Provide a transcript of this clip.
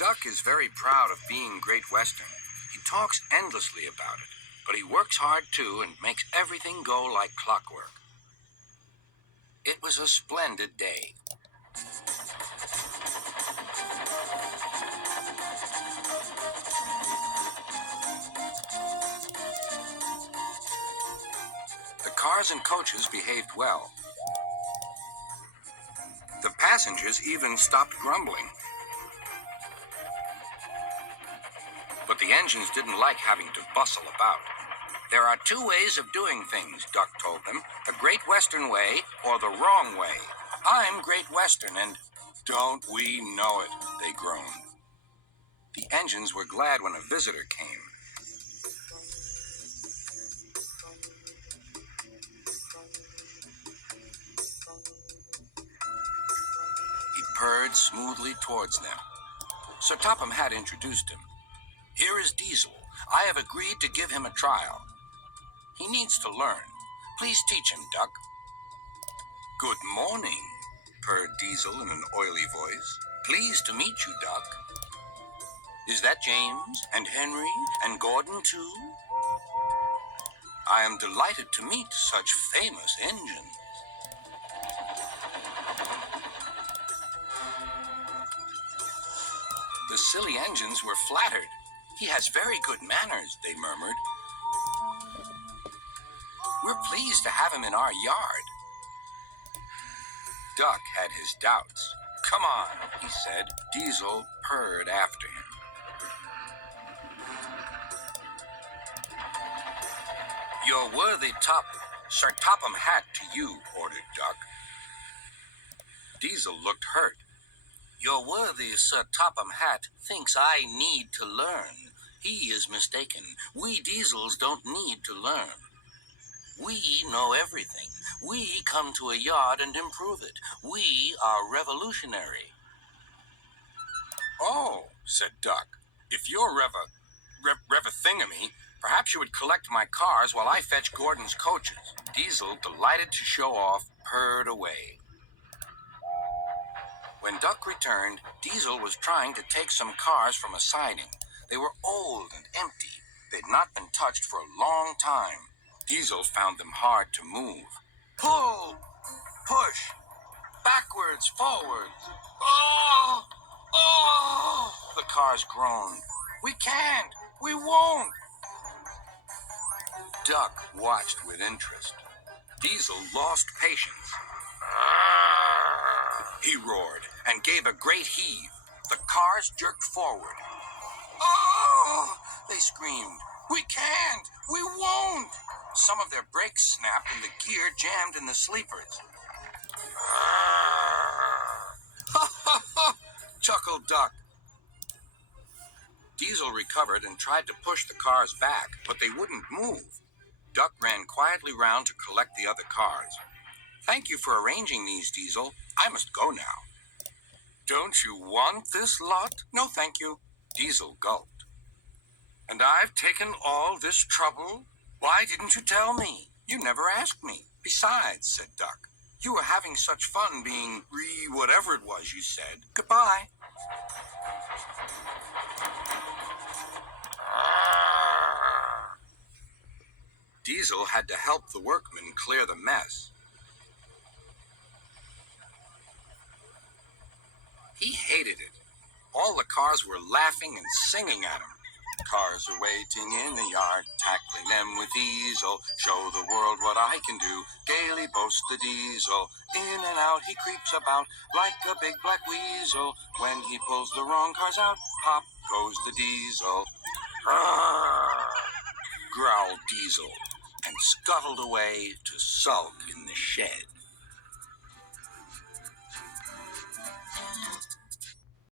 Duck is very proud of being Great Western. He talks endlessly about it, but he works hard too and makes everything go like clockwork. It was a splendid day. The cars and coaches behaved well. The passengers even stopped grumbling. But the engines didn't like having to bustle about. There are two ways of doing things, Duck told them. The Great Western way or the wrong way. I'm Great Western and don't we know it, they groaned. The engines were glad when a visitor came. He purred smoothly towards them. Sir Topham Hatt introduced him. Here is Diesel. I have agreed to give him a trial. He needs to learn. Please teach him, Duck. Good morning, purred Diesel in an oily voice. Pleased to meet you, Duck. Is that James and Henry and Gordon too? I am delighted to meet such famous engines. The silly engines were flattered. He has very good manners, they murmured. We're pleased to have him in our yard. Duck had his doubts. Come on, he said. Diesel purred after him. Your worthy Sir Topham Hatt to you, ordered Duck. Diesel looked hurt. Your worthy Sir Topham Hatt thinks I need to learn. He is mistaken. We Diesels don't need to learn. We know everything. We come to a yard and improve it. We are revolutionary. Oh, said Duck. If you're Rev-a-thingamy, perhaps you would collect my cars while I fetch Gordon's coaches. Diesel, delighted to show off, purred away. When Duck returned, Diesel was trying to take some cars from a siding. They were old and empty. They'd not been touched for a long time. Diesel found them hard to move. Pull! Push! Backwards, forwards! Oh! Oh! The cars groaned. We can't! We won't! Duck watched with interest. Diesel lost patience. He roared and gave a great heave. The cars jerked forward. Oh! They screamed. We can't! We won't! Some of their brakes snapped and the gear jammed in the sleepers. Ha ha ha! Chuckled Duck. Diesel recovered and tried to push the cars back, but they wouldn't move. Duck ran quietly round to collect the other cars. Thank you for arranging these, Diesel. I must go now. Don't you want this lot? No, thank you. Diesel gulped. And I've taken all this trouble? Why didn't you tell me? You never asked me. Besides, said Duck, you were having such fun being whatever it was you said. Goodbye. Diesel had to help the workmen clear the mess. He hated it. All the cars were laughing and singing at him. Cars are waiting in the yard, tackling them with ease. Oh, show the world what I can do. Gaily boasts the Diesel. In and out he creeps about like a big black weasel. When he pulls the wrong cars out, pop goes the Diesel. Arrgh, growled Diesel and scuttled away to sulk in the shed.